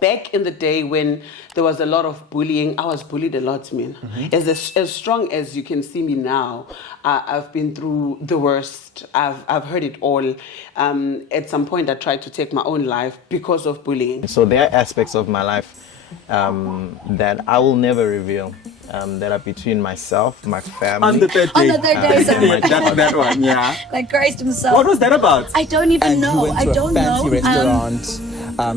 back in the day when there was a lot of bullying, I was bullied a lot, man. As strong as you can see me now, I've been through the worst. I've heard it all. At some point, I tried to take my own life because of bullying. So there are aspects of my life that I will never reveal. That are between myself, my family. On the third day. On the third day, sorry. that one, yeah. Like Christ himself. What was that about? I don't even And know. you went to a fancy restaurant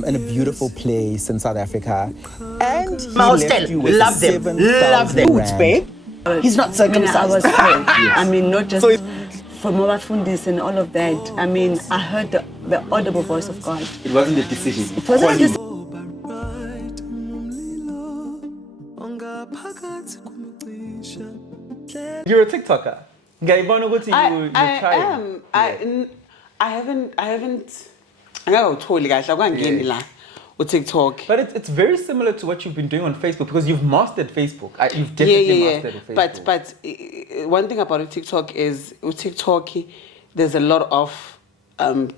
in a beautiful place in South Africa. And he left you with love them. 7,000 babe. He's not circumcised. I was told. I mean, not just So from Mama Fundis and all of that. I mean, I heard the audible voice of God. it wasn't a decision. It wasn't just You're a TikToker. Ngayibona ukuthi you trying. I haven't. Angakawutholi kahle akwangeni la uTikTok. But it's very similar to what you've been doing on Facebook because you've mastered Facebook. You've definitely mastered Facebook. But one thing about TikTok is TikTok, there's a lot of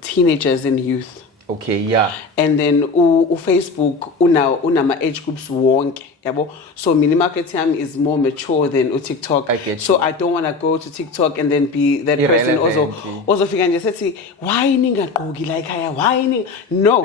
teenagers and youth. Okay, yeah. And then Facebook unama age groups wonke, yabo. So mini market is more mature than TikTok. I get you. So I don't want to go to TikTok and then be that person also fika nje sethi why ningagqoki like haya, why ning no.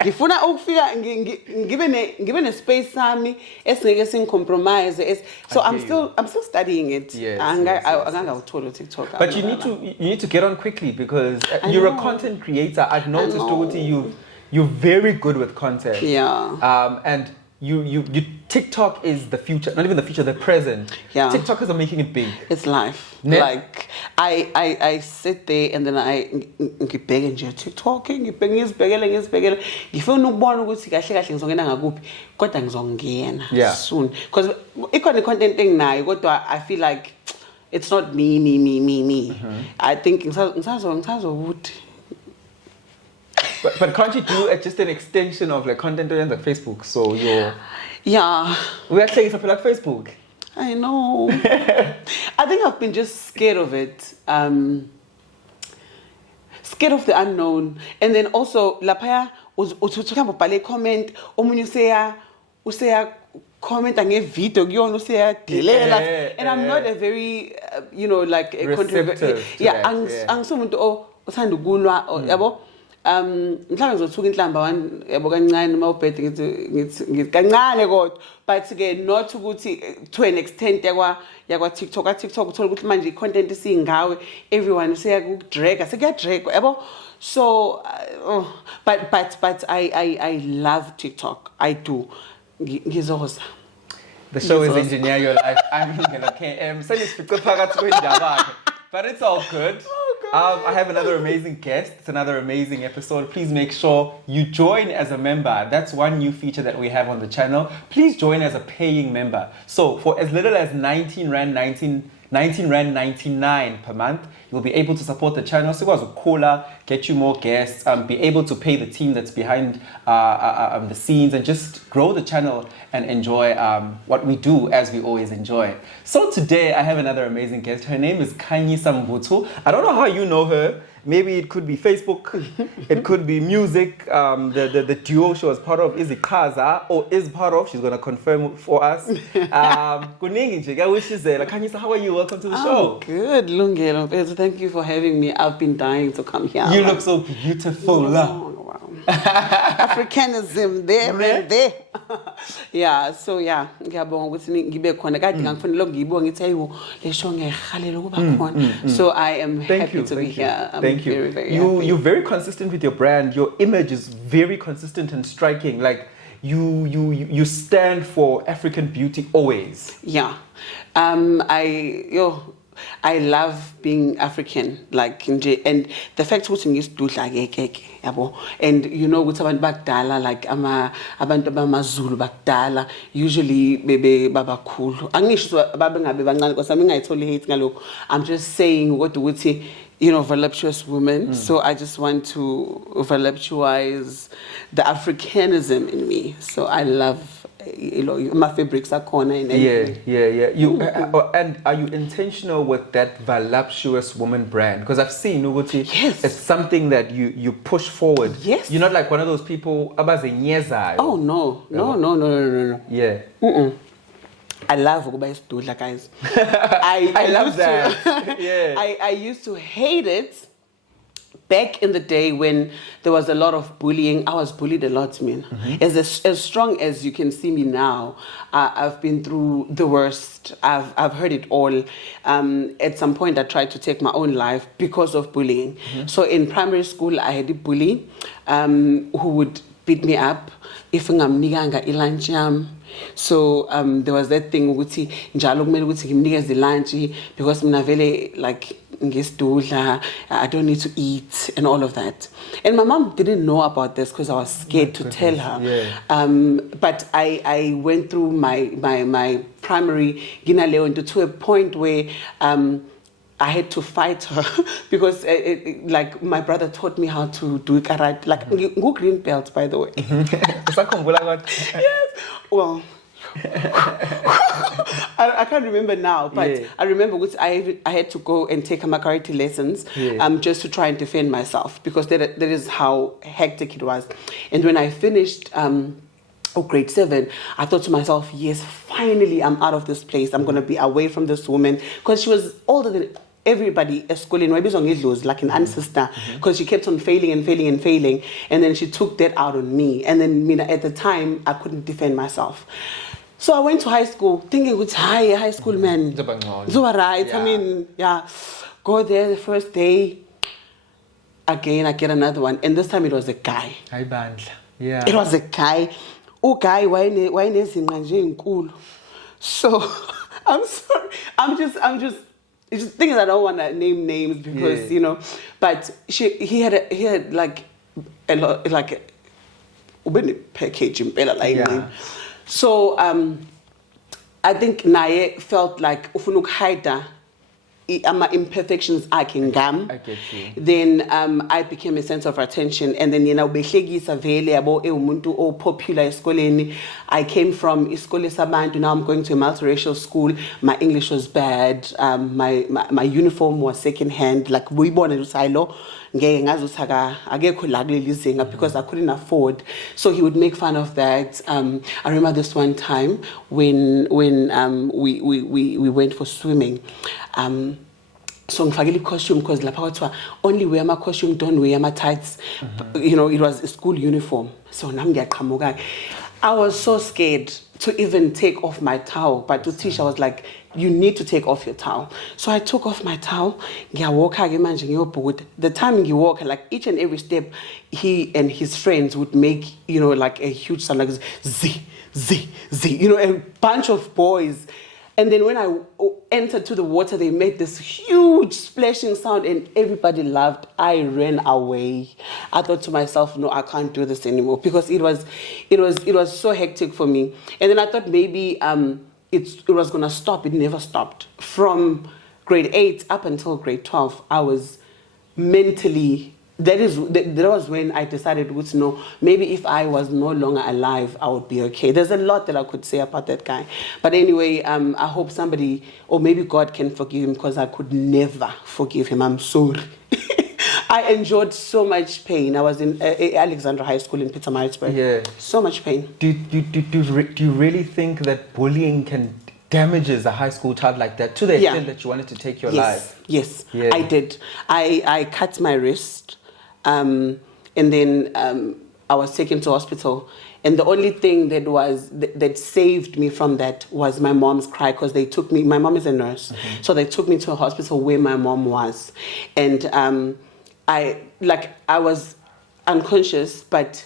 Ngifuna ukufika ngibe ne space sami esingeke singcompromise. So I'm still studying it. Yes, angangawutholi TikTok. But you need to get on quickly because you're a content creator. I've noticed ukuthi you're very good with content. Yeah. And you TikTok is the future, not even the future, the present. Yeah. TikTokers are making it big. It's life. Like I sit there and then I ngibheke nje TikTok, ngibhekele ngifuna ukubona ukuthi kahle kahle ngizongena ngakuphi kodwa ngizongena soon because ikhona content enginayo kodwa I feel like it's not me. I think ngisazo ukuthi But can't you do just an extension of like content on like Facebook? So you're we are saying something like Facebook. I know. I think I've been just scared of it. Scared of the unknown. And then also lapaya uthuthuka mbhale comment omunye useya comment ngevideo kuyona useya delela and I'm not a very like a controversial angisumuntu othanda ukulwa yabo mhlawumbe ngizothuka inhlamba yabo kancane uma ubhede ngithi kancane kodwa but ke not ukuthi to an extent yakwa TikTok uthola ukuthi manje content isingawe everyone useya kudraga sekuyadragwa yabo so but I love TikTok. I do. Ngizoza. The show is Engineer Your Life. I'm KM. But it's all good. I have another amazing guest. It's another amazing episode. Please make sure you join as a member. That's one new feature that we have on the channel. Please join as a paying member. So for as little as 19 Rand 99 per month, you'll be able to support the channel. So as a caller, get you more guests, be able to pay the team that's behind the scenes and just grow the channel and enjoy what we do as we always enjoy. So today I have another amazing guest. Her name is Mbuthu. I don't know how you know her. Maybe it could be Facebook, it could be music. The duo she was part of Iziqhaza or is part of. She's going to confirm for us. Kanyisa, how are you? Welcome to the show. Good, Lungelo. Thank you for having me. I've been dying to come here. You look so beautiful. Africanism there and there. Yeah, so yeah, ngiyabonga ukuthi ngibe khona kade ngifanele ngiyibonga ngithi ayiwo le show ngiyahalela ukuba khona. So I am happy to be here. Thank you. You're very consistent with your brand. Your image is very consistent and striking. Like you stand for African beauty always. Yeah. I love being African, like and the fact that we used to yabo, and you know with abantu bakudala like abantu bamaZulu bakudala usually bebe babakhulu angisho babe ngabe bancane because I ngayitholi hate ngalokho. I'm just saying what ukuthi voluptuous woman. So I just want to voluptuize the Africanism in me. So I love you know, my fabrics are corner and everything. Yeah. You and are you intentional with that voluptuous woman brand? Because I've seen Uguti, Yes. it's something that you push forward. Yes. You're not like one of those people abazenyeza. Oh no. Yeah. I love ukuba isidudla, guys. I love used that. To, Yeah. I used to hate it back in the day when there was a lot of bullying. I was bullied a lot, man. As strong as you can see me now, I've been through the worst. I've heard it all. At some point, I tried to take my own life because of bullying. So in primary school, I had a bully who would beat me up if ngamnikanga ilunch yam. So there was that thing ukuthi njalo kumele ukuthi ngimnikeze ilunch because mina vele like ngesidudla, I don't need to eat and all of that. And my mom didn't know about this because I was scared to tell her. Yeah. But I went through my primary ginaleo to a point where I had to fight her because like my brother taught me how to do karate, like go green belt, by the way. Yes. Well, I can't remember now, but I remember I had to go and take my karate lessons just to try and defend myself because that is how hectic it was. And when I finished grade 7, I thought to myself, yes, finally I'm out of this place. I'm going to be away from this woman because she was older than everybody at school in like an ancestor, because she kept on failing and then she took that out on me, and then at the time I couldn't defend myself. So I went to high school thinking it's high school, man. Right. I mean, go there the first day. Again, I get another one, and this time it was a guy. Yeah. It was a guy. Oh, guy, why so I'm sorry. I'm just. It's just things I don't want to name names because you know, but he had like a lot like package in so I think Naye felt like ufunuk haida ama imperfections I get you. Then I became a sense of attention, and then behlekisa vele yabo umuntu o popular esikoleni. I came from isikole sabantu, now I'm going to a multiracial school. My English was bad, my uniform was second hand, like buyibona usayilo ngeke ngazuthaka akekho la kuleli zinga because I couldn't afford. So he would make fun of that. I remember this one time when we went for swimming. So ngifakile costume because lapha kwathiwa only wear my costume, don't wear my tights. You know, it was a school uniform. So nami ngiyaqhamuka. I was so scared to even take off my towel, but the teacher was like, you need to take off your towel. So I took off my towel. The time you walk, like each and every step, he and his friends would make, you know, like a huge sound, like z, you know, a bunch of boys. And then when I entered to the water, they made this huge splashing sound and everybody laughed. I ran away. I thought to myself, no, I can't do this anymore because it was so hectic for me. And then I thought maybe it was going to stop. It never stopped. From grade 8 up until grade 12, I was mentally... That was when I decided to know, maybe if I was no longer alive, I would be okay. There's a lot that I could say about that guy. But anyway, I hope somebody, or maybe God can forgive him because I could never forgive him. I'm sorry. I endured so much pain. I was in Alexandra High School in Pietermaritzburg. Yeah. So much pain. Do you really think that bullying damages a high school child like that to the extent that you wanted to take your life? Yes, I did. I cut my wrist. And then I was taken to hospital, and the only thing that saved me from that was my mom's cry, because they took me. My mom is a nurse, so they took me to a hospital where my mom was, and I was unconscious, but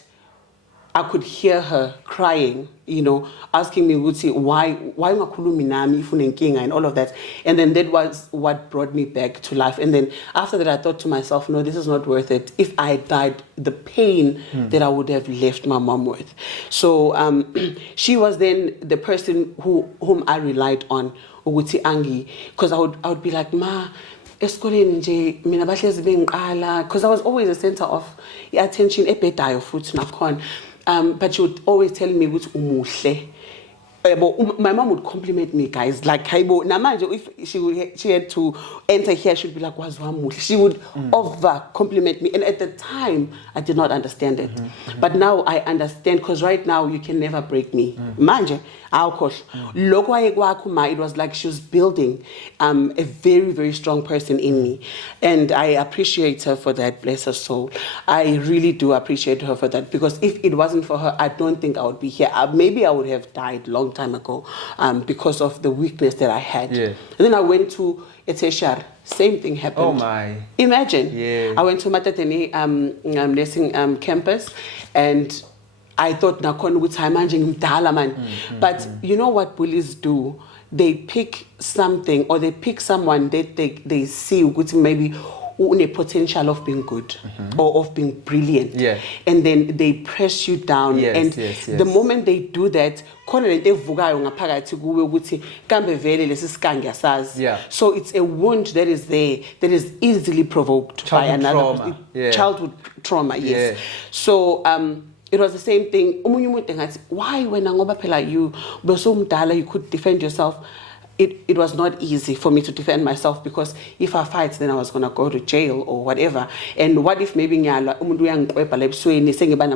I could hear her crying, you know, asking me, why ngakhulumi nami if unenkinga and all of that. And then that was what brought me back to life. And then after that, I thought to myself, no, this is not worth it. If I died, the pain that I would have left my mom with. So she was then the person whom I relied on, ukuthi Angi, because I would be like, ma, esikoleni nje mina bahlezi bengiqala, because I was always the center of attention ebhedayo futhi nakhona. but she would always tell me ukuthi umuhle. My mom would compliment me, guys. Like, if she had to enter here, she would be like, she would over compliment me. And at the time, I did not understand it. But now I understand, because right now, you can never break me. Manje, it was like she was building a very, very strong person in me. And I appreciate her for that, bless her soul. I really do appreciate her for that, because if it wasn't for her, I don't think I would be here. Maybe I would have died long time ago because of the weakness that I had. Yeah. And then I went to Eteshar. Same thing happened. Oh my. Imagine. Yeah. I went to Matatene nursing campus, and I thought nakhona ukuthi hayi manje ngimdala man. But you know what bullies do? They pick something, or they pick someone that they see ukuthi maybe a potential of being good or of being brilliant. Yeah. And then they press you down. Yes, And yes. the moment they do that, Yeah. so it's a wound that is there, that is easily provoked by Childhood another trauma. person. Yeah. Childhood trauma, yes. Yeah. So it was the same thing. Why when you were so mdala, you could defend yourself? It was not easy for me to defend myself, because if I fight, then I was going to go to jail or whatever. And what if maybe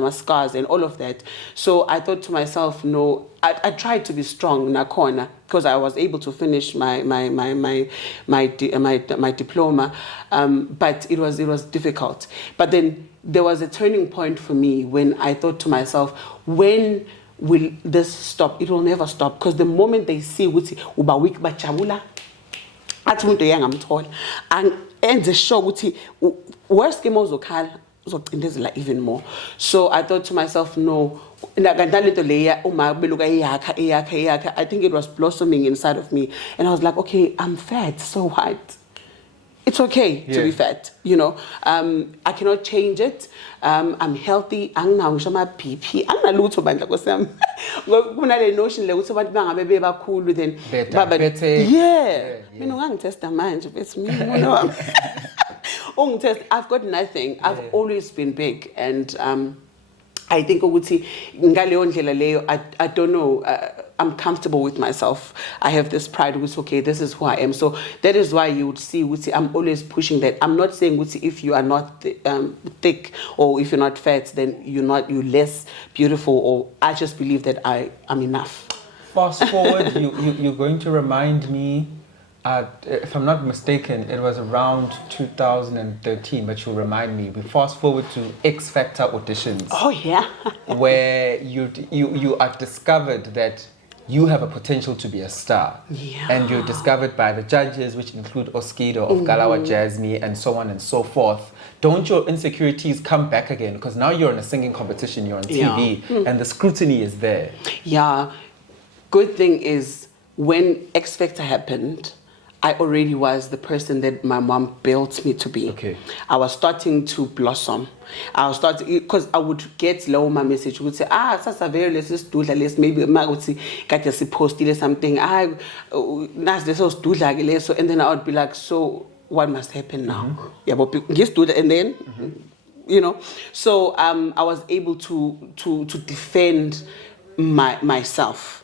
scars and all of that? So I thought to myself, no, I tried to be strong nakona, because I was able to finish my diploma, but it was difficult. But then there was a turning point for me when I thought to myself, when will this stop? It will never stop, because the moment they see ukuthi uba weak bajabula athi umuntu yangamthola and the show ukuthi worst game uzokhala uzocindezela even more. So I thought to myself, no, I think it was blossoming inside of me, and I was like, okay, I'm fat, so what? It's okay to be fat, you know. I cannot change it. I'm healthy. I'm now BP. I'm not lutho bandla kosam. Kunale notion le ukuthi abantu bangabe bebakhulu then better. Yeah. Mina ungangitesta manje it's me. I've got nothing. I've always been big, and I think ukuthi ngaleyo ndlela leyo I don't know. I'm comfortable with myself. I have this pride which, okay, this is who I am. So that is why you would see, I'm always pushing that. I'm not saying if you are not thick or if you're not fat, then you're less beautiful, or I just believe that I am enough. Fast forward, you're going to remind me, if I'm not mistaken, it was around 2013, but you'll remind me. We fast forward to X Factor auditions. Oh, yeah. Where you are discovered that you have a potential to be a star. Yeah. And you're discovered by the judges, which include Oskido of Galawa Jasmine and so on and so forth. Don't your insecurities come back again? Because now you're in a singing competition, you're on TV, and the scrutiny is there. Yeah. Good thing is, when X Factor happened, I already was the person that my mom built me to be. Okay. I was starting to blossom. I was starting, because I would get low my message, would say, sasa very let's do that, let's maybe ma would say, got your posted something, nas this was do like so, and then I would be like, so what must happen now? Yeah, but just do that, and then you know. So I was able to defend myself,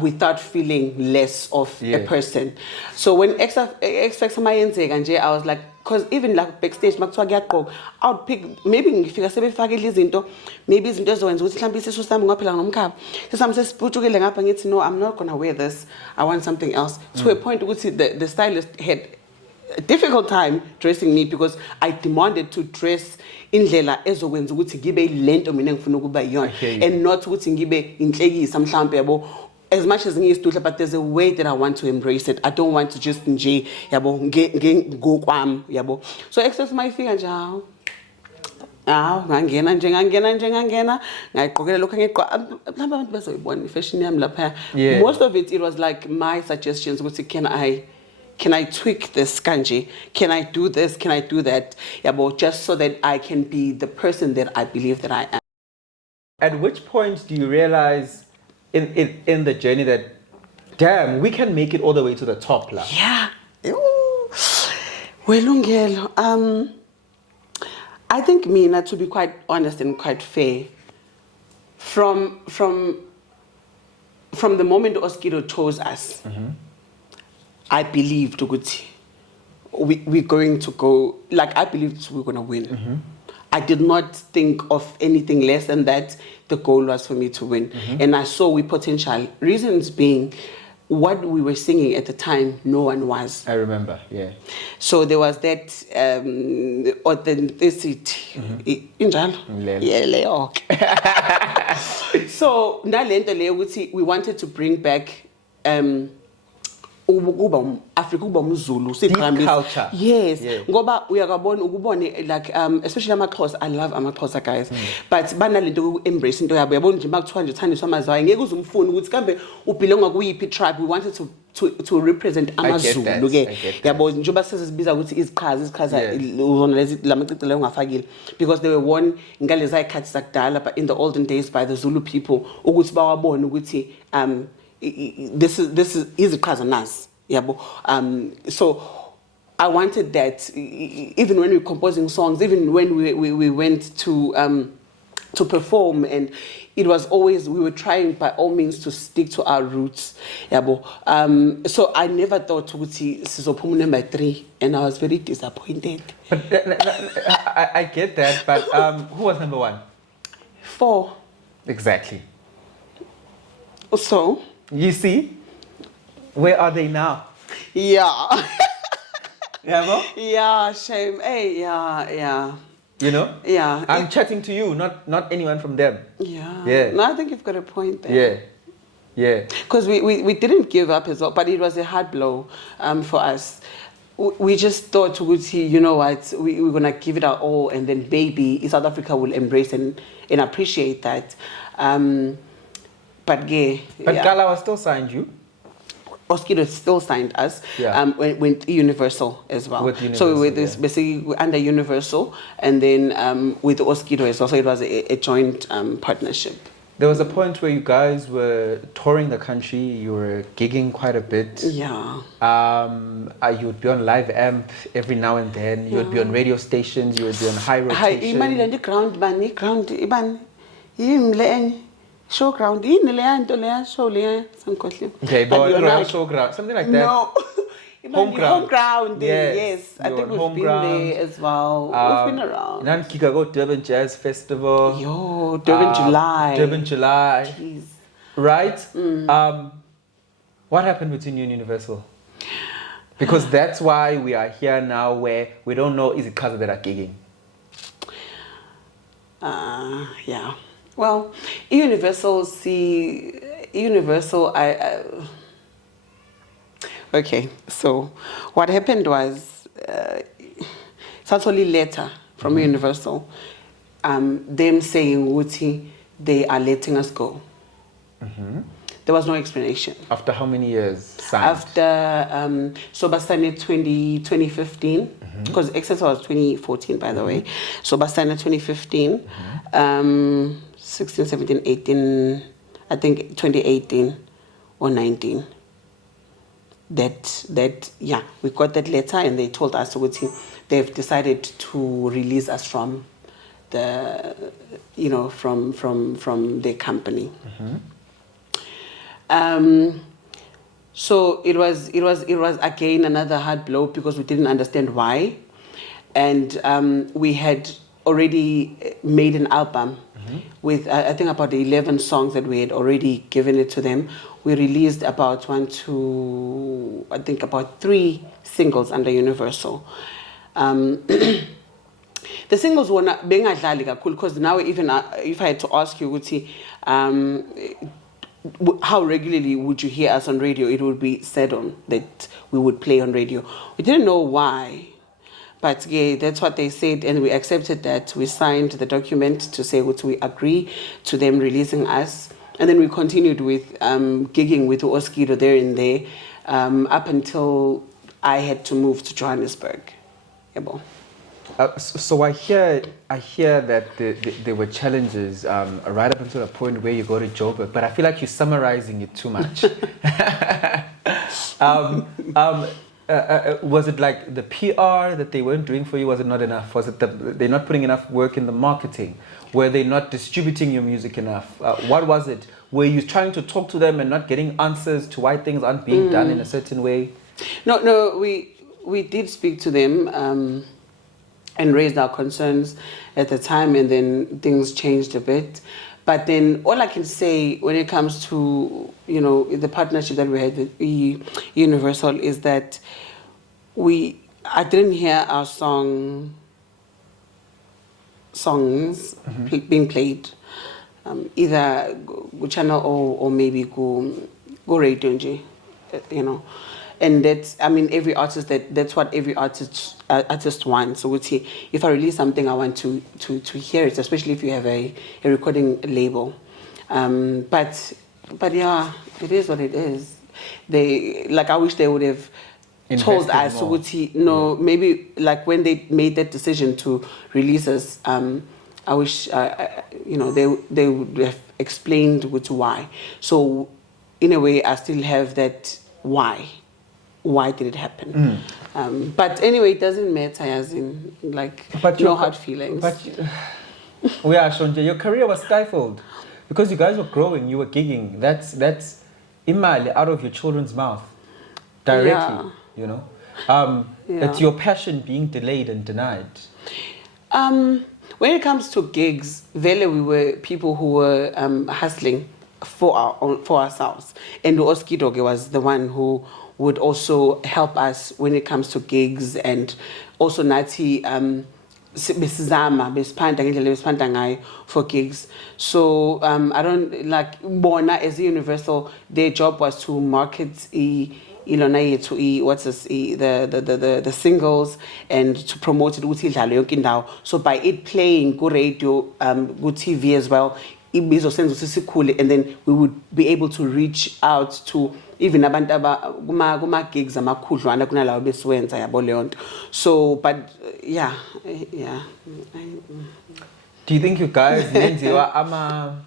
without feeling less of a person. So when X Factor mayenzeka, I was like, because even like backstage, I would pick, maybe ngifika sebefake izinto, maybe izinto ezowenza ukuthi mhlawumbe isisu sami ngophela ngomkhaba. Sesami sesiphuthukile ngapha ngithi no, I'm not going to wear this. I want something else. To a point ukuthi the stylist had a difficult time dressing me, because I demanded to dress indlela ezokwenza ukuthi ngibe lento mina ngifuna ukuba yona, and not ukuthi ngibe inhlekisa mhlawumbe yabo. As much as ngiyisitudla, but there's a way that I want to embrace it. I don't want to just nje yabo go kwami yabo. So excess mayifika njalo. Ngangena ngayigqokela lokho ngiyigqoka abantu bazoyibona ifashion yami lapha. Most of it was like my suggestions ukuthi can I tweak this kanji? Can I do this? Can I do that? Just so that I can be the person that I believe that I am. At which point do you realize in the journey that, damn, we can make it all the way to the top? La? Yeah. Well, I think Mina, to be quite honest and quite fair, from the moment Oskido chose us, I believed ukuthi we're going to go, like I believed we were going to win. I did not think of anything less than that. The goal was for me to win. And I saw we potential. Reasons being, what we were singing at the time, no one was. I remember, yeah. So there was that authenticity. Injalo? Yeah, leyo. So nalento leyo ukuthi we wanted to bring back Africa umZulu culture. Yes. Yeah. Ngoba uyakabona ukubone like especially amaXhosa, I love amaXhosa guys. But banalento embrace into yabo yabona nje makuthiwa nje uthandiswa amazwi ngeke uze umfuni ukuthi kambe ubelonga kuyiphi tribe. We wanted to represent amaZulu ke yabo njengoba sesibiza ukuthi Iziqhaza uzona lezi lamacicelo leyo ungafakile because they were won ngalezi ayikhathi sakudala but in the olden days by the Zulu people ukuthi bawabone ukuthi this is Iziqhaza nas yabo. So I wanted that even when we were composing songs, even when we went to perform, and it was always, we were trying by all means to stick to our roots yabo. So I never thought ukuthi sizophuma number 3, and I was very disappointed. But I get that, but who was number 1? 4. Exactly. So You see, where are they now? yeah. Yeah, no? Yeah, shame. Hey, yeah. You know? Yeah. I'm chatting to you, not anyone from them. Yeah. Yeah. No, I think you've got a point there. Yeah. Because we didn't give up as well, but it was a hard blow for us. We just thought, you know what, we're going to give it our all, and then maybe South Africa will embrace and appreciate that. But Gala was still signed you. Oskido still signed us. Yeah. With Universal as well. With Universal, so with this basically under Universal, and then with Oskido as well. So it was a joint partnership. There was a point where you guys were touring the country. You were gigging quite a bit. Yeah. You would be on live amp every now and then. You would be on radio stations. You would be on high rotation. Showground, Okay, but showground, something like that. No, Homeground. Homeground, Yes, yes. I think we've Homeground. been there as well. We've been around. Nan Kikago Durban Jazz Festival. Yo, Durban July. Durban July. Jeez. Right? What happened between you and Universal? Because that's why we are here now, where we don't know Iziqhaza that are gigging. Yeah. Well, Universal, okay, so what happened was, it's actually a letter from Universal, them saying, Wuti, they are letting us go. There was no explanation. After how many years signed? After, so Bastani 2015, because Excess was 2014, by the way. So Bastani 2015, 16, 17, 18, I think 2018 or 19. That we got that letter and they told us they've decided to release us from the, from their company. So it was again another hard blow because we didn't understand why, and we had already made an album with I think about 11 songs that we had already given it to them. We released about 3 singles under Universal. The singles were not being cool because now even if I had to ask you, how regularly would you hear us on radio? It would be said on that we would play on radio. We didn't know why, but yeah, that's what they said, and we accepted that. We signed the document to say what we agree to them releasing us, and then we continued with gigging with Oskido there and there up until I had to move to Johannesburg. So I hear that there were challenges right up until the point where you go to Joburg, but I feel like you're summarizing it too much. was it like the PR that they weren't doing for you? Was it not enough? Was it that they're not putting enough work in the marketing? Were they not distributing your music enough? What was it? Were you trying to talk to them and not getting answers to why things aren't being done in a certain way? No, we did speak to them and raised our concerns at the time, and then things changed a bit. But then all I can say when it comes to, the partnership that we had with Universal is that I didn't hear our songs being played, either go channel or maybe go radio, and that's, every artist, that's what every artist wants. So if I release something, I want to hear it, especially if you have a recording label. But yeah, it is what it is. I wish they would have told us, maybe like when they made that decision to release us, I wish they would have explained why. So in a way, I still have that why. Why did it happen? But anyway, it doesn't matter, as in, no hard feelings. But Shonja, your career was stifled because you guys were growing, you were gigging. That's imali out of your children's mouth directly, It's your passion being delayed and denied. When it comes to gigs, we were people who were hustling for ourselves. And Oskido was the one who would also help us when it comes to gigs, and also Nati besizama for gigs. So I don't Bona as a Universal, their job was to market the singles and to promote it. So by it playing good radio, good TV as well, and then we would be able to reach out to even abantu kuma gigs amakhudlwana kunalawo besiwenza yabo leyo nto. So but yeah. Do you think you guys nenziwa ama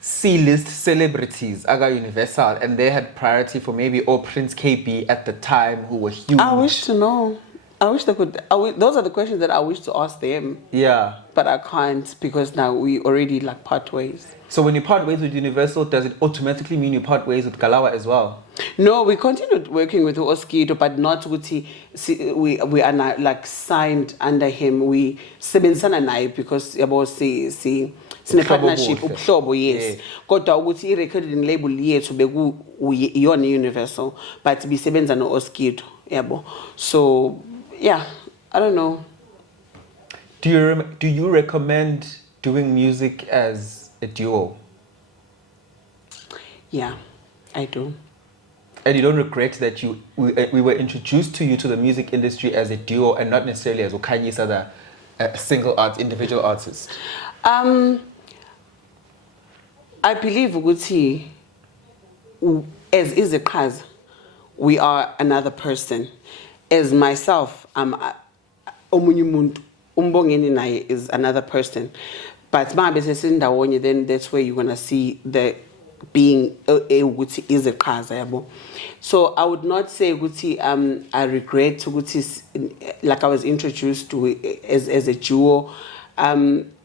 C-list celebrities aga Universal, and they had priority for maybe Prince KB at the time, who were huge? I wish to know. I wish they could. Those are the questions that I wish to ask them. Yeah. But I can't, because now we already part ways. So when you part ways with Universal, does it automatically mean you part ways with Galawa as well? No, we continued working with Oskido, but not with we are now signed under him. We sebenzisana naye because sine partnership ubhlobo, yes. Kodwa ukuthi i-recording label yethu beku iyona Universal, but bisebenza no Oskido, yabo. So yeah, I don't know. Do you recommend doing music as a duo? Yeah, I do. And you don't regret that we were introduced to you to the music industry as a duo and not necessarily as Okhanyisa, a single individual artist? I believe ukuthi as Iziqhaza, we are another person. As myself, omunye umuntu, umbongeni naye is another person. But then that's where you're gonna see the being ukuthi Iziqhaza yabo. So I would not say ukuthi I regret ukuthi like I was introduced to as a duo.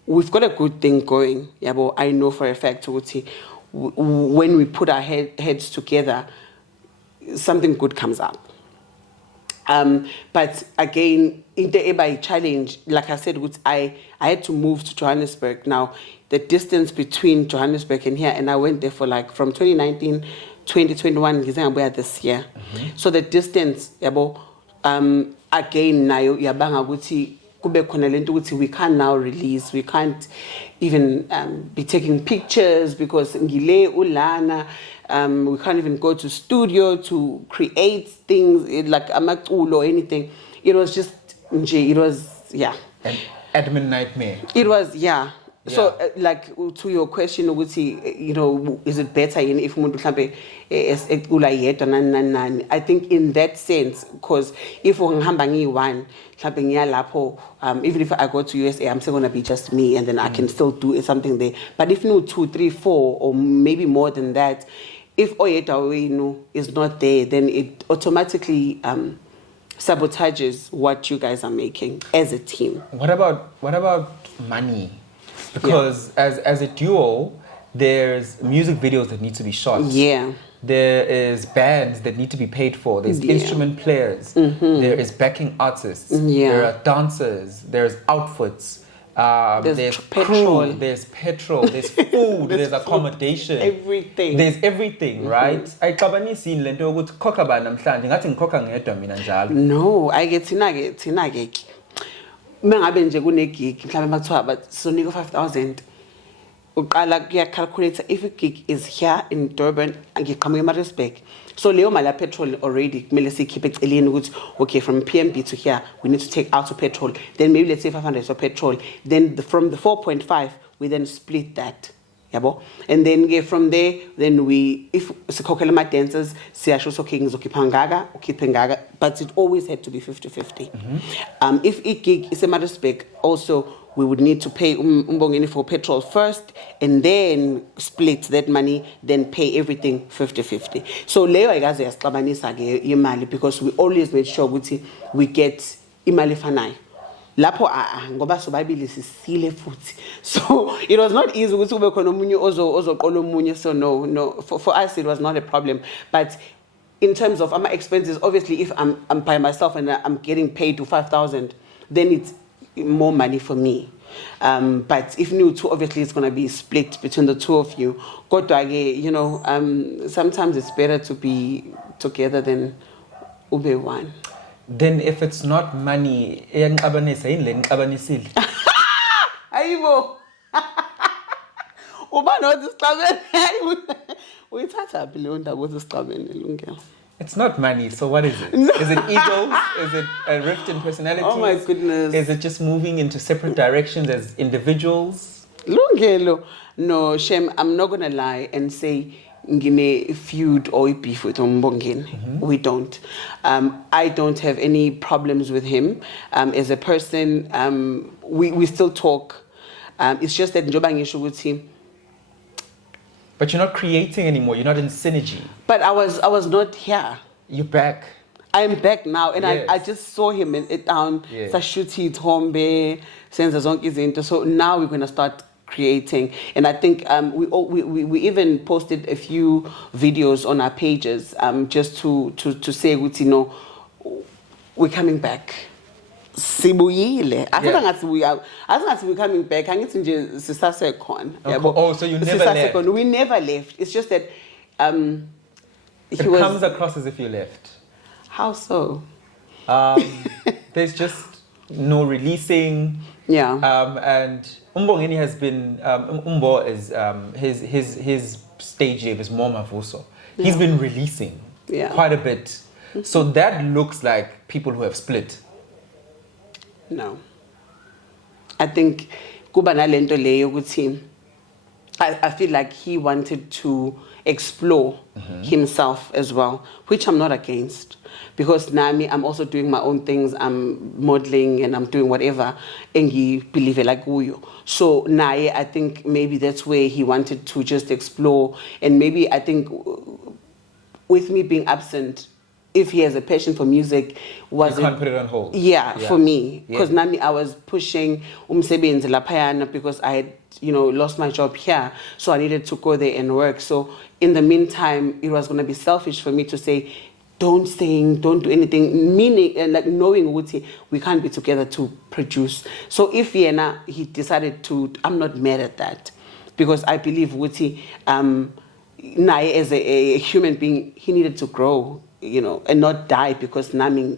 We've got a good thing going, yabo. I know for a fact ukuthi when we put our heads together, something good comes up. But again, in the EBA challenge, like I said, I had to move to Johannesburg. Now, the distance between Johannesburg and here, and I went there for from 2019, 2021, this year. So the distance, yabo, again, now, we can't now release, we can't even be taking pictures because ngile ulana. We can't even go to studio to create things like amaculo or anything. It was just, yeah. An admin nightmare. It was, yeah. So, to your question, is it better if umuntu mhlambe ecula yedwa I think in that sense, because if ngihamba ngiyi-one, mhlambe ngiya lapho, even if I go to USA, I'm still gonna be just me, and then I can still do something there. But if no 2, 3, 4, or maybe more than that, if oyedwa is not there, then it automatically sabotages what you guys are making as a team. What about money? Because as a duo, there's music videos that need to be shot. Yeah. There is bands that need to be paid for. There's instrument players. There is backing artists. There are dancers. There's outfits. There's petrol. Crew, there's petrol. There's food. there's accommodation. Everything. There's everything, right? Ayixabanisi lento ukuthi khokha ba namhlanje ngathi ngikhokha ngedwa mina njalo. No, I get thina ke. Mengabe nje kune gig mhlawumbe bakuthiwa but sonika 5,000. Uqala kuyacalculate if a gig is here in Durban ngiqhamuka eMaritzburg. So leyo mali petrol already kumele sikhiphe eceleni ukuthi okay from PMB to here we need to take out to petrol. Then maybe let's say 500 for petrol. Then from the 4.5 we then split that. Yabo? And then from there then we if sikhokhela ama dancers siyasho okay ngizokhipha ngaga ukhiphe ngaga, but it always had to be 50-50. If a gig is eMaritzburg also we would need to pay Umbongeni for petrol first and then split that money, then pay everything 50-50. So leyo ayikaze yasixabanisa ke imali because we always made sure ukuthi we get imali efanayo. Lapho ngoba sobabili sisile futhi. So it was not easy ukuthi kube khona omunye ozoqola omunye, so no for us it was not a problem, but in terms of my expenses, obviously if I'm by myself and I'm getting paid to 5,000, then it's more money for me. But if new two, obviously it's going to be split between the two of you. Sometimes it's better to be together than ube one. Then if it's not money, Ayibo. Uba no disclaimer. Uyithatha phi leyo ndaba usisixabene lungelo. It's not money, so what is it? Is it egos? Is it a rift in personalities? Oh my goodness. Is it just moving into separate directions as individuals? Lungelo. No, Shem, I'm not going to lie and say ngine feud or beef with Mbongeni. We don't. I don't have any problems with him. As a person, we still talk. It's just that njoba ngisho ukuthi But you're not creating anymore. You're not in synergy. But I was not here. You're back. I'm back now, and Yes. I just saw him down. Yes. Sashuti Tombe, senza zonke izinto. So now we're gonna start creating, and I think we even posted a few videos on our pages just to say we're coming back. Sibuyile. I think we're coming back. Angithi nje sisasekhona. Oh, so you never left. We never left. It's just that It comes across as if you left. How so? There's just no releasing. Yeah. And Umbongeni has been Umbo is his stage name is more Mavuso. He's been releasing quite a bit. So that looks like people who have split. No. I think kuba nalento leyo ukuthi I feel like he wanted to explore himself as well, which I'm not against. Because Nami, I'm also doing my own things. I'm modeling and I'm doing whatever. And he believe like Uyo. So Nae, I think maybe that's where he wanted to just explore. And maybe I think with me being absent, if he has a passion for music, You can't put it on hold. Yeah, for me. Because Nami, I was pushing umsebenzi laphayana because I had, lost my job here. So I needed to go there and work. So in the meantime, it was going to be selfish for me to say, don't sing, don't do anything, meaning and like knowing Uti, we can't be together to produce. So if he decided to, I'm not mad at that, because I believe Uti, Nai as a human being, he needed to grow, and not die because Nami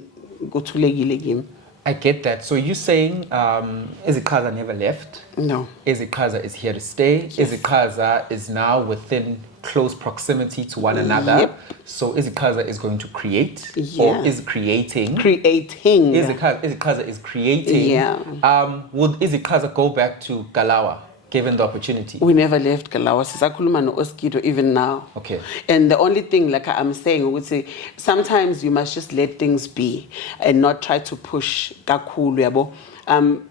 go to legim. I get that. So you're saying Iziqhaza never left? No. Iziqhaza is here to stay. Yes. Iziqhaza is now within close proximity to one another. Yep. So Iziqhaza is going to create Yeah. or is creating. Creating. Iziqhaza is creating. Yeah. Would Iziqhaza go back to Galawa given the opportunity? We never left Galawa. Sisakhuluma no Oskido even now. Okay. And the only thing, like I'm saying, I would say, sometimes you must just let things be and not try to push kakhulu, yabo.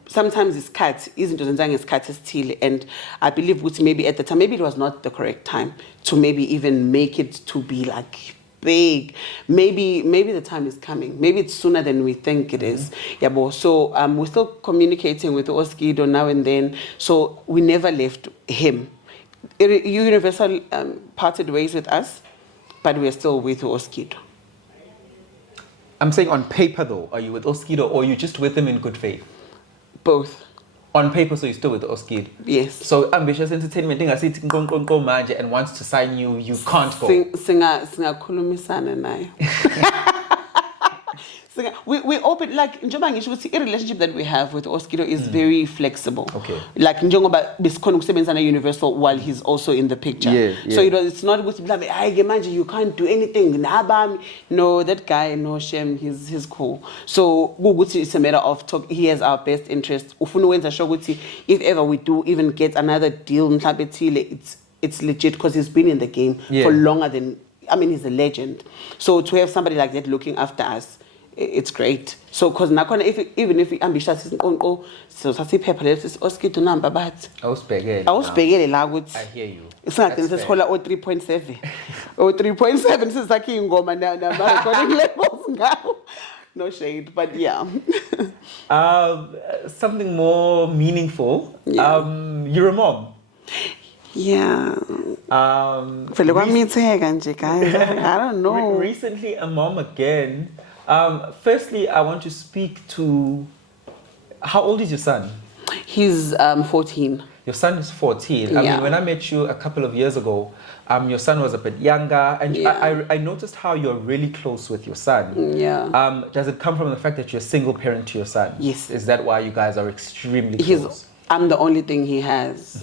sometimes it's cut, izinto zenzanga isikhathi esithile, and I believe ukuthi maybe at the time, maybe it was not the correct time to maybe even make it to be like big. Maybe the time is coming. Maybe it's sooner than we think it is. Yabo. So we're still communicating with Oskido now and then. So we never left him. Universal parted ways with us, but we're still with Oskido. I'm saying on paper though, are you with Oskido or are you just with him in good faith? Both. On paper, so you're still with Oskido? Yes. So Ambitious Entertainment thing I see manje and wants to sign you, you can't go. Singakhulumisana naye. We open, like njengoba ngisho ukuthi the relationship that we have with Oskido is very flexible. Okay. Like njengoba besikhona ukusebenza na Universal while he's also in the picture. Yeah. So it's not ukuthi mhlawumbe hayi ke manje you can't do anything nabami. No, that guy, no shame, he's cool. So kuukuthi it's a matter of talk. He has our best interest. Ufuna ukwenza sure ukuthi if ever we do even get another deal mhlawumbe ethile, it's legit because he's been in the game for longer than, I mean, he's a legend. So to have somebody like that looking after us, it's great. So because even if we ambitious is so sasiphepha leso Oskido number but awusibhekele la ukuthi I hear you. Isingagcina sesithola 3.7 3.7 sisakhe ingoma nama recording levels ngawo. No shade, but yeah. Something more meaningful. Yeah. You're a mom. Yeah. Vele kwamitheka nje guys. I don't know. Recently a mom again. Firstly, I want to speak to, how old is your son? He's 14. Your son is 14. I Yeah. mean, when I met you a couple of years ago, your son was a bit younger, and I noticed how you're really close with your son. Yeah. Does it come from the fact that you're a single parent to your son? Yes. Is that why you guys are extremely close? I'm the only thing he has,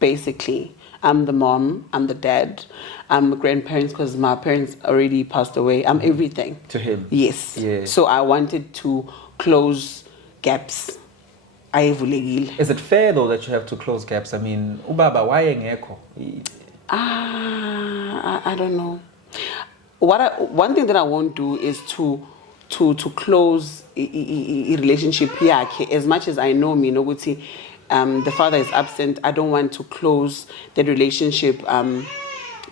basically. I'm the mom, I'm the dad, I'm the grandparents because my parents already passed away. I'm everything. To him? Yes. Yeah. So I wanted to close gaps. Is it fair though that you have to close gaps? I mean, ubaba why engekho? I don't know. One thing that I won't do is to close a relationship here. As much as I know me, noguthi the father is absent, I don't want to close the relationship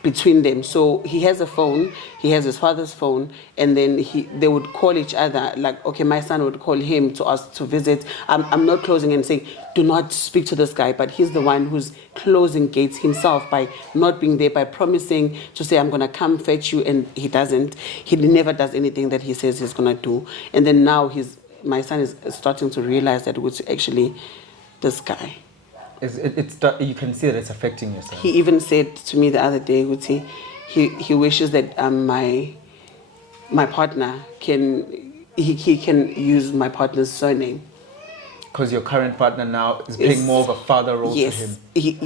between them. So he has a phone, he has his father's phone, and then they would call each other. Like, okay, my son would call him to ask to visit. I'm not closing and saying, do not speak to this guy, but he's the one who's closing gates himself by not being there, by promising to say, I'm going to come fetch you, and he doesn't. He never does anything that he says he's going to do. And then now my son is starting to realize that it's actually this guy. You can see that it's affecting your son. He even said to me the other day, he wishes that my partner can use my partner's surname. Because your current partner now is playing more of a father role to him. He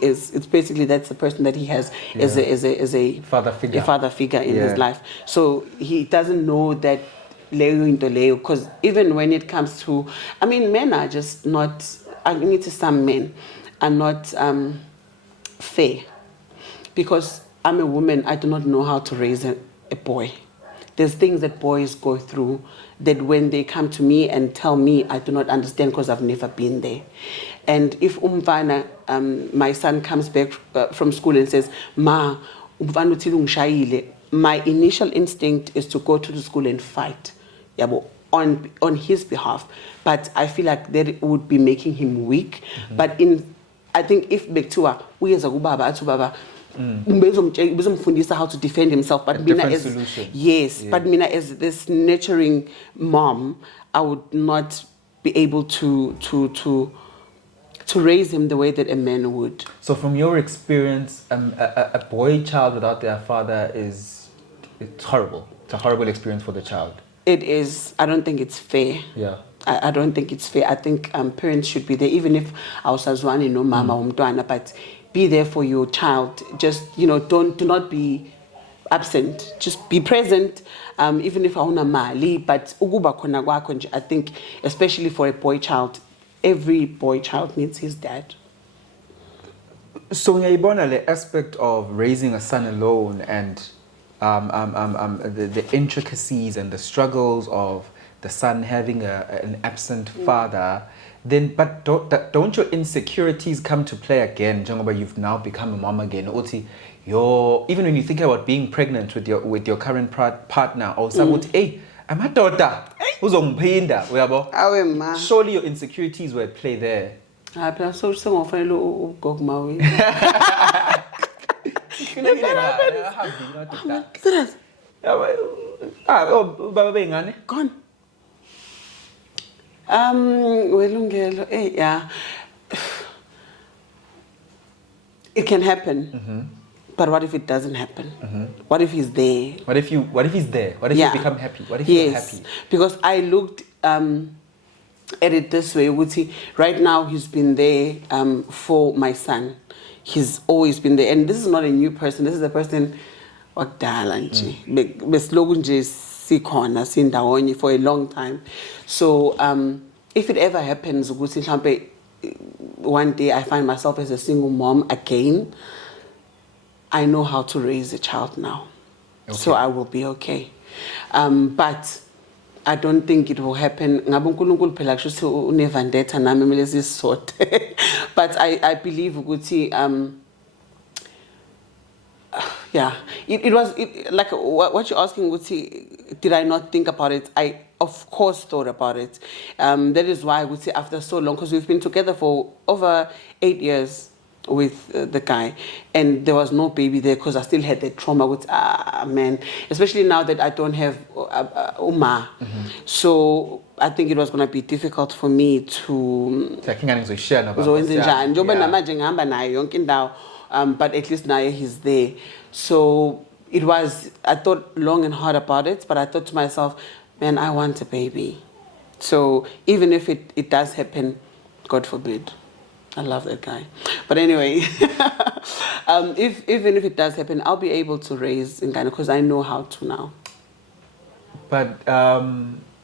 is. It's basically that's the person that he has as a father figure. A father figure in his life. So he doesn't know that Leo into Leo. Because even when it comes to, I mean, men are just not. I mean, some men are not fair, because I'm a woman. I do not know how to raise a boy. There's things that boys go through that when they come to me and tell me, I do not understand because I've never been there. And if Umvana, my son, comes back from school and says, Ma, Umvana uthile ungishayile, my initial instinct is to go to the school and fight. Yabo. On his behalf, but I feel like that would be making him weak. But I think if Bektua, we as a baba, bizomfundisa how to defend himself. But mina as solution. But mina as this nurturing mom, I would not be able to raise him the way that a man would. So from your experience, a boy child without their father it's horrible. It's a horrible experience for the child. It is. I don't think it's fair. Yeah. I don't think it's fair. I think parents should be there, even if awusazwani no mama umntwana, but be there for your child. Just, do not be absent. Just be present, even if awuna mali, but ukuba khona kwakho nje. I think, especially for a boy child, every boy child needs his dad. So ngiyayibona le aspect of raising a son alone and the intricacies and the struggles of the son having an absent father, then but don't your insecurities come to play again? Njengoba you've now become a mom again. Uthi, even when you think about being pregnant with your current partner, or someone, hey, I'm a daughter. Awe ma. Surely your insecurities were at play there. Phela so sengofanele ugogo mawe. Serious? Baba bengane? Gone. Welungelo, yeah. It can happen. But what if it doesn't happen? What if he's there? What if he's there? What if you become happy? What if you're happy? Because I looked at it this way. Right now he's been there for my son. He's always been there. And this is not a new person. This is a person wakudala nje. Besilokhu nje sikhona sindawonye for a long time. So if it ever happens ukuthi mhlambe one day I find myself as a single mom again, I know how to raise a child now. Okay. So I will be okay. But I don't think it will happen. Ngabe uNkulunkulu phela kusho une vendetta nami kumele sisort. But I believe ukuthi yeah, it was like what you're asking, did I not think about it? I of course thought about it. That is why I would say after so long, because we've been together for over 8 years with the guy, and there was no baby there because I still had that trauma with man, especially now that I don't have Uma. So I think it was going to be difficult for me to but at least now he's there. So it was, I thought long and hard about it, but I thought to myself, man, I want a baby. So even if it does happen, God forbid, I love that guy. But anyway, even if it does happen, I'll be able to raise Ngane because I know how to now. But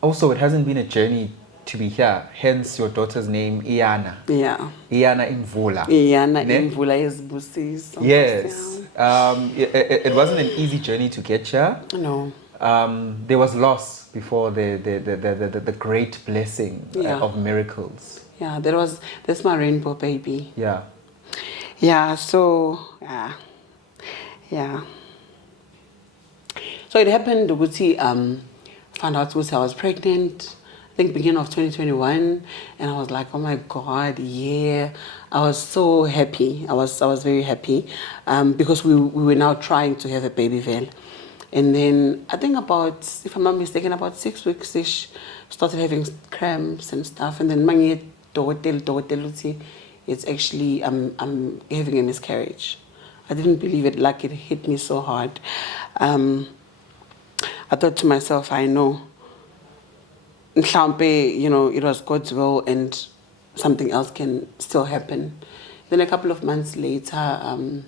also, it hasn't been a journey to be here. Hence, your daughter's name, Iyana. Yeah. Iyana Imvula. Iyana Imvula is Busis. Yes. It wasn't an easy journey to get here. No. There was loss before the great blessing of miracles. Yeah, that's my rainbow baby. Yeah. Yeah, so, yeah. So it happened, found out I was pregnant, I think beginning of 2021, and I was like, oh my God, yeah. I was so happy. I was very happy because we were now trying to have a baby veil. And then I think about, if I'm not mistaken, about 6 weeks-ish, started having cramps and stuff, and then it's actually I'm having a miscarriage. I didn't believe it, like it hit me so hard. I thought to myself, I know, it was God's will and something else can still happen. Then a couple of months later, I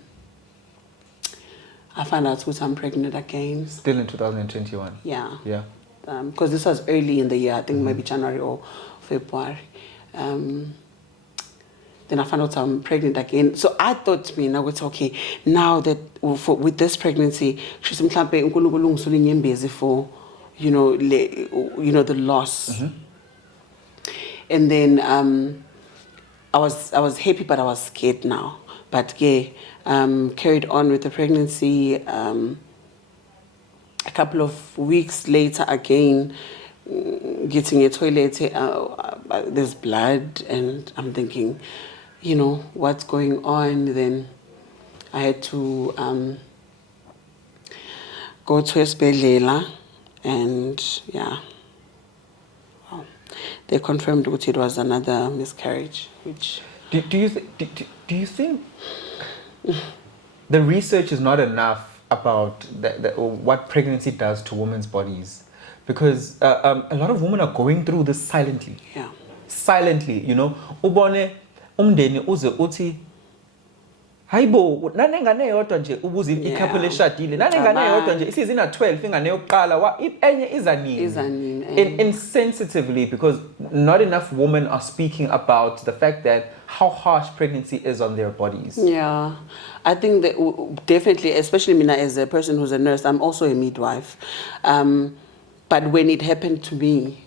found out I'm pregnant again. Still in 2021? Yeah. Yeah. Because this was early in the year, I think maybe January or February. Then I found out I'm pregnant again. So I thought to me, now it's okay. Now that with this pregnancy, she's for, the loss. And then I was happy, but I was scared now. But carried on with the pregnancy. A couple of weeks later, again, getting a toilet, there's blood, and I'm thinking, what's going on? Then I had to go to Esbedlela, and they confirmed that it was another miscarriage. Which do you think the research is not enough about what pregnancy does to women's bodies? Because a lot of women are going through this silently. Yeah. Silently, ubone umndeni uze uthi hayibo nanengane yodwa nje ubuze ikhaphe leshadile nanengane yodwa nje isizina 12 ingane yokuqala enye izanini insensitively, because not enough women are speaking about the fact that how harsh pregnancy is on their bodies. Yeah, I think that definitely, especially me as a person who's a nurse, I'm also a midwife. But when it happened to me,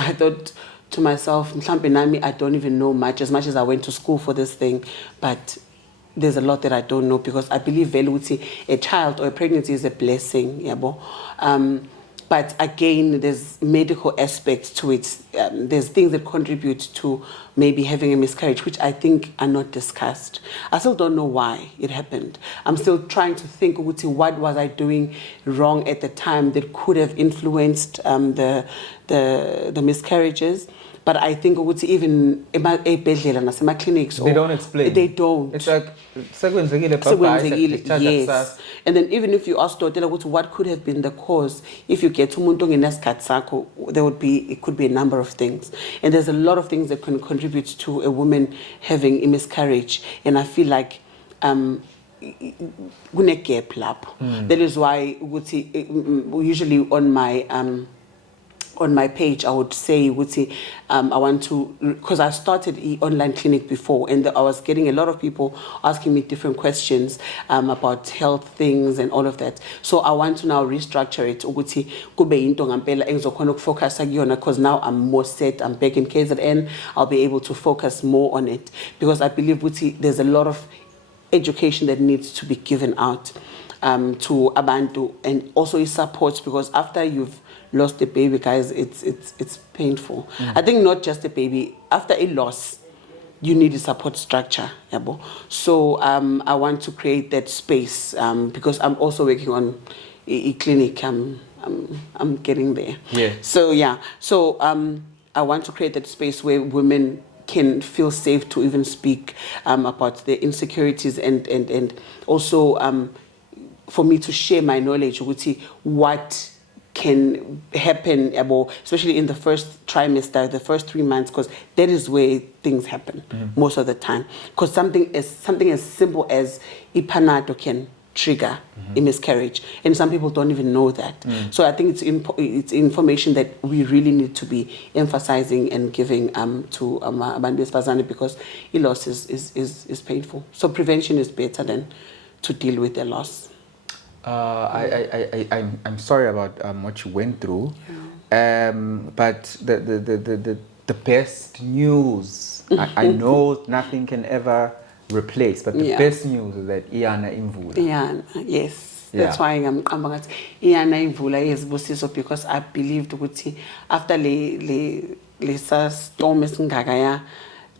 I thought to myself, mhlambe nami, I don't even know much as I went to school for this thing, but there's a lot that I don't know, because I believe vele a child or a pregnancy is a blessing, yabo. But again, there's medical aspects to it. There's things that contribute to maybe having a miscarriage, which I think are not discussed. I still don't know why it happened. I'm still trying to think, what was I doing wrong at the time that could have influenced the miscarriages. But I think even clinics, They don't explain. They don't. It's like yes. And then even if you ask Dotela what could have been the cause, if you get to it could be a number of things. And there's a lot of things that can contribute to a woman having a miscarriage. And I feel like gap lap. That is why usually on my page, I would say, I want to, because I started an online clinic before, and I was getting a lot of people asking me different questions about health things and all of that. So I want to now restructure it, because now I'm more set, I'm back in KZN, I'll be able to focus more on it, because I believe there's a lot of education that needs to be given out to abantu, and also support, because after you've lost a baby, guys, it's painful. I think not just a baby, after a loss, you need a support structure. Yabo. So I want to create that space, because I'm also working on a clinic. I'm getting there. Yeah. So I want to create that space where women can feel safe to even speak about their insecurities, and also for me to share my knowledge, what can happen, especially in the first trimester, the first 3 months, because that is where things happen most of the time. Because something as simple as ipanado can trigger a miscarriage, and some people don't even know that. So I think it's information that we really need to be emphasizing and giving to abantu besifazane, because loss is painful. So prevention is better than to deal with the loss. I'm sorry about what you went through, but the best news, I know nothing can ever replace, but the best news is that Iyana Imvula. Iyana, yes. That's why I'm Iyana Imvula is Busiso, because I believed after le storm is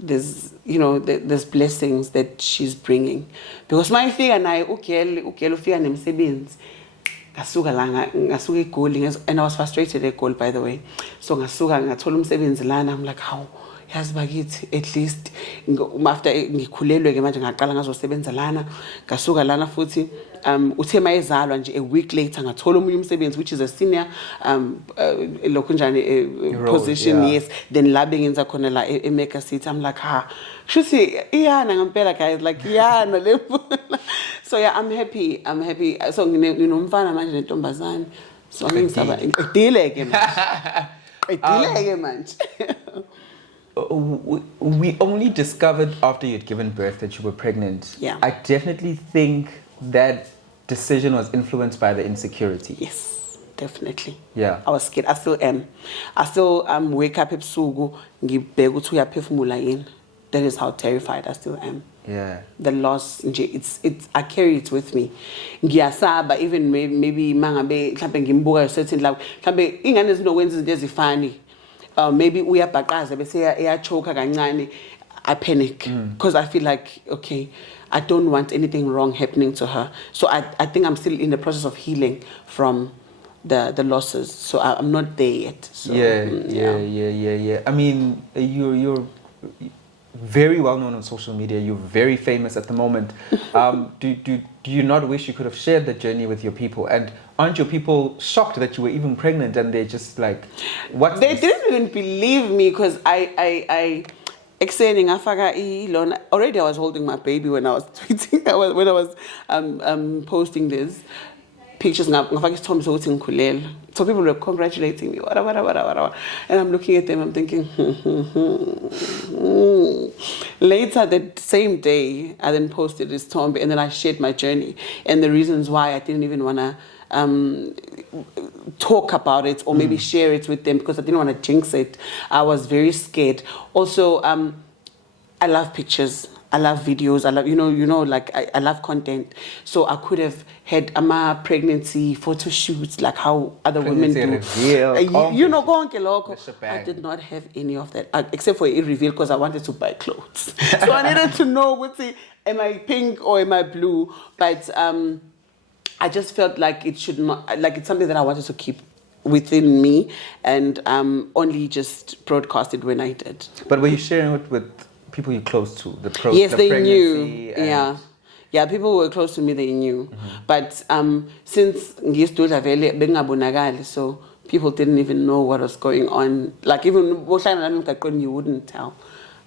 there's blessings that she's bringing, because my figure now ugel ufika nemsebenzi ngasuka la ngasuka eGoli, and I was frustrated at Goli, by the way. So ngasuka ngathola umsebenzi lana, I'm like, how yazi bakithi, at least after ngikhulelwe ke manje ngaqala ngazosebenza lana, ngasuka lana futhi uthe mayezalwa nje a week later ngathola omunye umsebenzi, which is a senior lokho njani position. Yes, then la bengenza khona la eMega City. I'm like, shuthi iyana ngempela, guys, like iyana le. So yeah, I'm happy. So nginomfana manje nentombazane, so ngisaba idileke manje. We only discovered after you'd given birth that you were pregnant. Yeah. I definitely think that decision was influenced by the insecurity. Yes, definitely. Yeah. I was scared. I still am. I still wake up ebusuku ngibheka ukuthi uyaphefumula yini. That is how terrified I still am. Yeah. The loss, I carry it with me. Ngiyasaba, even maybe mangabe mhlambe ngimbuka certain like mhlambe ingane zinokwenza izinto ezifani. Maybe uyabhaqaza bese eyachoka kancane, I panic, because I feel like, okay, I don't want anything wrong happening to her. So I think I'm still in the process of healing from the losses. So I'm not there yet. So, yeah. I mean, you're very well known on social media. You're very famous at the moment. Do you not wish you could have shared the journey with your people? And aren't your people shocked that you were even pregnant, and they're just like, what? They didn't even believe me, because I explaining already I was holding my baby when I was tweeting, when I was posting this. pictures ngafaka isithombe sokuthi ngikhulela. So people were congratulating me, whatever. And I'm looking at them, I'm thinking, Later that same day, I then posted this tomb and then I shared my journey and the reasons why I didn't even want to talk about it or maybe share it with them because I didn't want to jinx it. I was very scared. Also, I love pictures. I love videos. I love, like I love content. So I could have had a pregnancy photo shoots like how other women do. I did not have any of that except for a reveal because I wanted to buy clothes. So I needed to know, am I pink or am I blue? But I just felt like it should not, like it's something that I wanted to keep within me and only just broadcast it when I did. But were you sharing it with people you're close to? Yes, they knew. Yeah, people who were close to me, they knew. But since ngiyisdula so people didn't even know what was going on. Like even you wouldn't tell.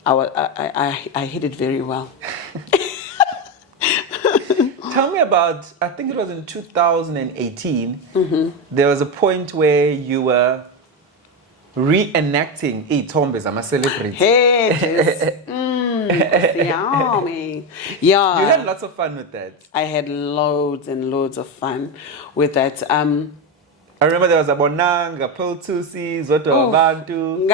I hid it very well. Tell me about, I think it was in 2018, there was a point where you were reenacting Itombes, I'm a celebrity. Hey, yeah. You had lots of fun with that. I had loads and loads of fun with that. I remember there was a bonanga, Peltusi, Zoto Abantu.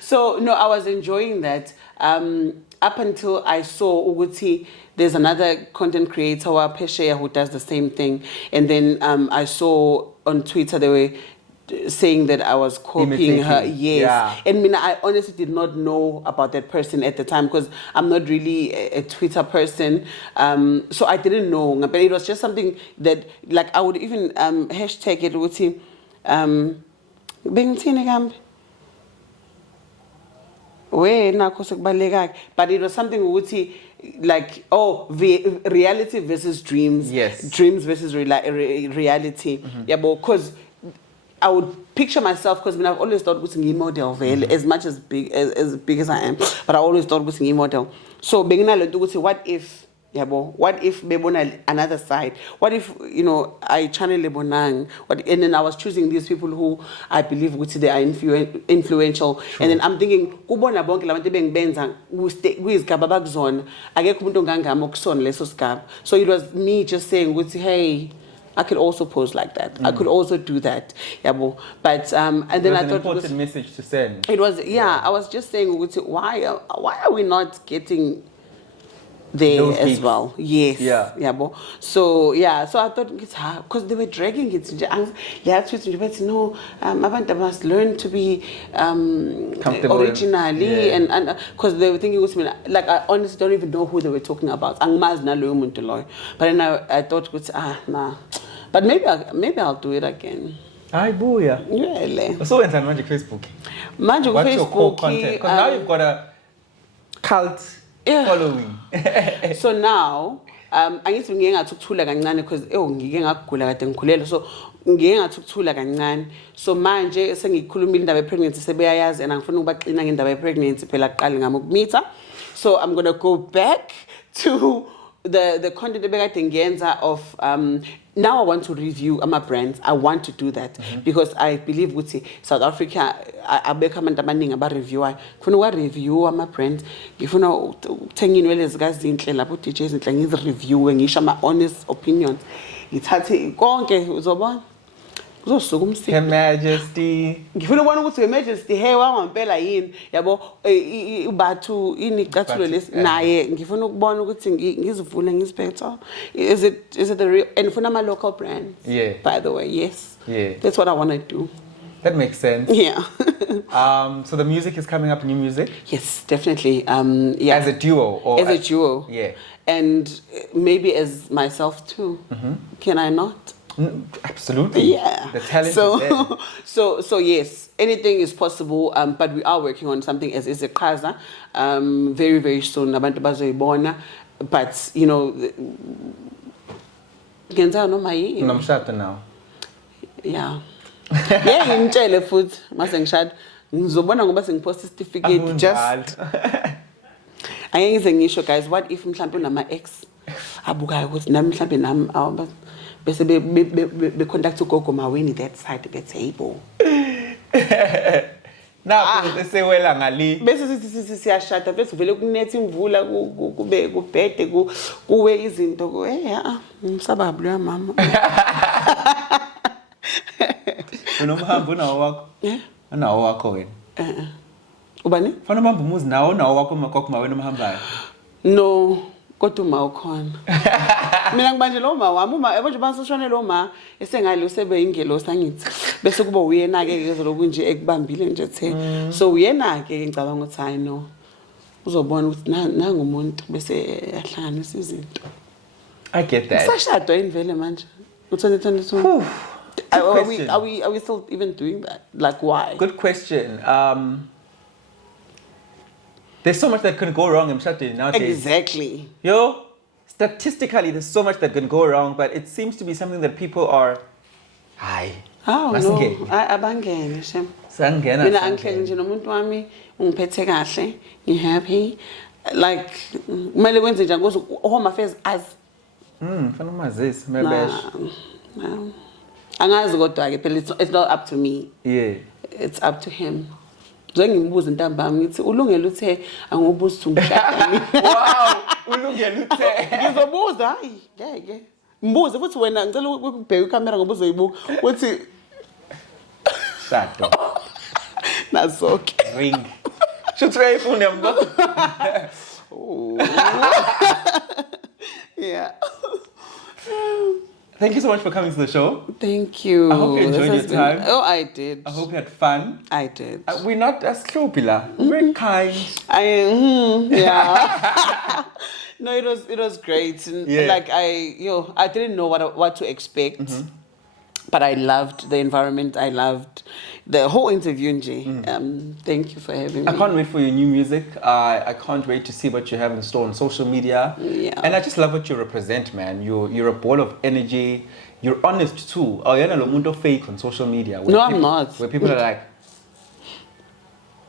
So no, I was enjoying that. Up until I saw Uguti, there's another content creator, Pesheya, who does the same thing. And then I saw on Twitter they were saying that I was copying her. Yes. Yeah. And I honestly did not know about that person at the time because I'm not really a Twitter person. So I didn't know. But it was just something that, like, I would even hashtag it with him. But it was something with like, reality versus dreams. Yes. Dreams versus reality. Yeah, because I would picture myself, because I've always thought was a model, as much as big as I am, but I always thought was a model. So what if Bebona another side? What if, I channel Lebonang? And then I was choosing these people who I believe they are influential. True. And then I'm thinking, kubona bonke labantu bengibenza kuyizigaba zone akekho umuntu ongangami okusona leso sigaba. So it was me just saying, hey, I could also pose like that. I could also do that. But and then I thought it was an important message to send. It was, I was just saying, why are we not getting there those as peaks. Well? Yes. Yeah. So I thought it's hard because they were dragging it. No, abantu must learn to be originally and because they were thinking like I honestly don't even know who they were talking about. But then I thought nah. But maybe I'll do it again. Hi, booyah. Yeah. So when's on Magic Facebook? What's your core content? Because now you've got a cult following. So now, I need to ngiyengatukuthula kancane because ngike ngagula kade ngikhulela, so ngike ngatukuthula kancane. So manje sengikhulumile indaba pregnancy sebeyayazi and angifuna ukubaxina ngendaba pregnancy phela aqale ngami ukumitha. So I'm going to go back to the content ebekade ngiyenza of now I want to review my brands. I want to do that because I believe with South Africa abekho abantu abaningi aba-reviewer. Ngifuna uwa-review ama-brands. Ngifuna ukuthenga inwele zikazinhle lapho DJs zinhle ngizi-reviewe ngisho ama-honest opinions. Ngithathe konke uzobona. Kuzosuka umsiki. Her Majesty. Ngifuna ukubona ukuthi Her Majesty hey wangampela yini yabo ubathu inicathulo lesi naye ngifuna ukubona ukuthi ngizivule ngiziphethe. Is it the real and ngifuna ama local brands. Yeah. By the way, yes. Yeah. That's what I want to do. That makes sense. Yeah. So the music is coming up, new music? Yes, definitely. Yeah. As a duo? Or as a duo. Yeah. And maybe as myself too. Can I not? Absolutely. Yeah. The talent is there. So yes, anything is possible. But we are working on something as Iziqhaza. Very, very soon. Abantu bazoyibona. But ngenza noma yini. Unomshado now. Yeah. Yeah, ngimtshele futhi mase ngishada ngizobona ngoba sengipost certificate just Angeke ngize ngisho guys, what if mhlawumbe unama ex abukayo ukuthi nami mhlawumbe nami bese be contact ugogo maweni that side the table. Now sewela ngali. Bese sithi siyashada bese vele kunethe imvula kube kubhede kuwe izinto umsababu lo mama. Unomhambo nawo wakho? Nawo wakho wena. Ubani? Fana ubamba umuzi nawo wakho magogo mawena omhambayo. No, kodwa uma ukhona. Mina ngibanje lo ma wami uma ebanje basishone lo ma esengale usebe ingelosi angithi. Bese kuba uyena ke ezoloku nje ekubambile nje the. So uyena ke ngicabanga ukuthi hayi no. Uzobona ukuthi nangumuntu bese yahlanganisa izinto. I get that. Sashadwa invele manje. U2022. Are we still even doing that? Like why? Good question. There's so much that could go wrong in Mshadweni nowadays. Exactly. Yo, statistically, there's so much that can go wrong, but it seems to be something that people are. Hi. Oh no. Abangene shem. Sangena. Mina angihleli nje nomuntu wami ungiphethe kahle, ngihappy. Like kumele kwenze njani ngoba home affairs as Fana umazisi mebesh. No. Angazi kodwa ke phela it's not up to me. Yeah. It's up to him. Ngimbuza intambama ngithi ulungele uthe angobuza umshado. Wow, ulungele uthe. Ngizobuza hayi ngeke. Mbuze futhi wena ngicela ukubheka ikamera ngoba uzoyibuka uthi shado. Nasoke. Ring. Should try phone number. Yeah. Thank you so much for coming to the show. Thank you. I hope you enjoyed your time. Oh, I did. I hope you had fun. I did. We're not as clopila. We're very kind. Yeah. No, it was great. Yeah. Like I didn't know what to expect, but I loved the environment. I loved the whole interview. Thank you for having me. I can't wait for your new music. I can't wait to see what you have in store on social media. Yeah. And I just love what you represent, man. You're a ball of energy. You're honest too. Oh, you're not a mundo fake on social media. No, I'm not. Where people are like,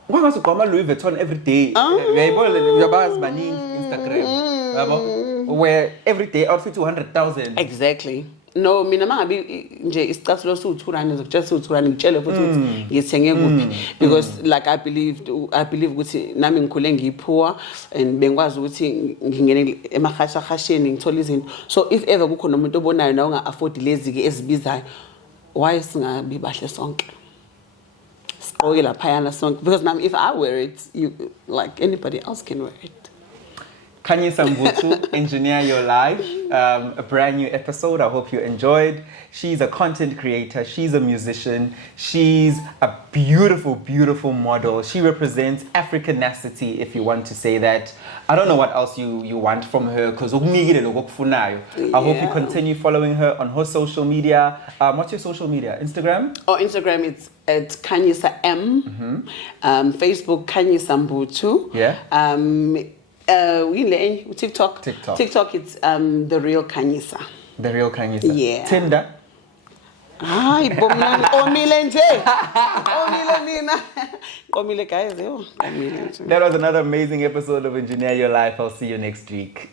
why must you come Louis Vuitton every day? Instagram. Where every day outfit 200,000. Exactly. No, mina mangabe nje isicathulo su2 ngizokutshela su2 ngitshele futhi ukuthi ngithenge kuphi because like I believe ukuthi nami ngikhule ngiphuwa and bengikwazi ukuthi ngingene emahashasheni ngithola izinto. So if ever kukhona umuntu obonayo na unga afford lezi ke ezibizayo, why singabi bahle sonke? Siqoke lapha yana sonke because now if I wear it, you like anybody else can wear it. Khanyisa Mbuthu, Engineer Your Life, a brand new episode. I hope you enjoyed. She's a content creator. She's a musician. She's a beautiful, beautiful model. She represents Africanacity, if you want to say that. I don't know what else you want from her because I hope you continue following her on her social media. What's your social media? Instagram? Oh, Instagram, it's at Khanyisa M. Facebook, Khanyisa Mbuthu. Yeah. TikTok, it's The Real Khanyisa. The Real Khanyisa. Yeah. Tinder. Hi, omile guys. That was another amazing episode of Engineer Your Life. I'll see you next week.